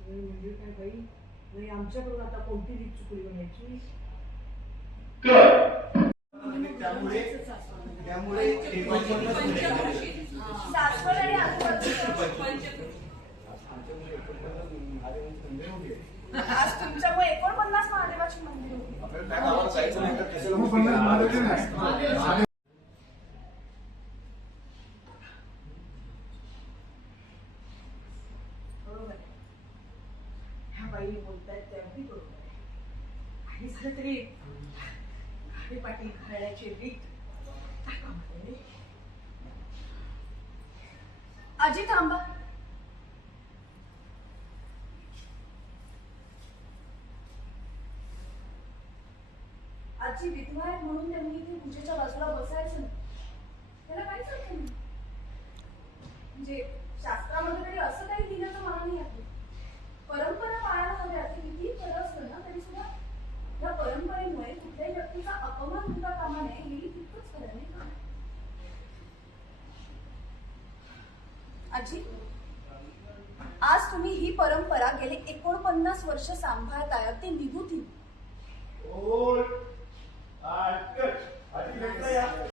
म्हणजे काय बाई नाही आमच्याकडून आता कोणती रीत चुकली म्हणायची. त्यामुळे आज तुमच्यामुळे 49 महादेवाची मंदिर होती. बरोबर आहे. ह्या बाई बोलतायत ते अगदी बरोबर आहे. काही झालं तरी घाटे पाटील घराण्याची रीत काय कामाला. आजी थांबा. आजी विधवा आहे म्हणून त्यांनी इथे पूजेच्या बाजूला बसायचं नाही. त्याला काहीच अर्थ नाही. म्हणजे शास्त्रामध्ये तरी असं काही लिहिण्याचं मला नाही आहे. परंपरा पाळायला हव्या ते किती खरं असलं ना तरी सुद्धा या परंपरेमुळे कुठल्याही व्यक्तीचा अपमान होता कामा नये हे तितकंच खरं नाही का. आजी आज तुम्ही ही परंपरा गेले 49 वर्ष सांभाळताय ते निघू ती.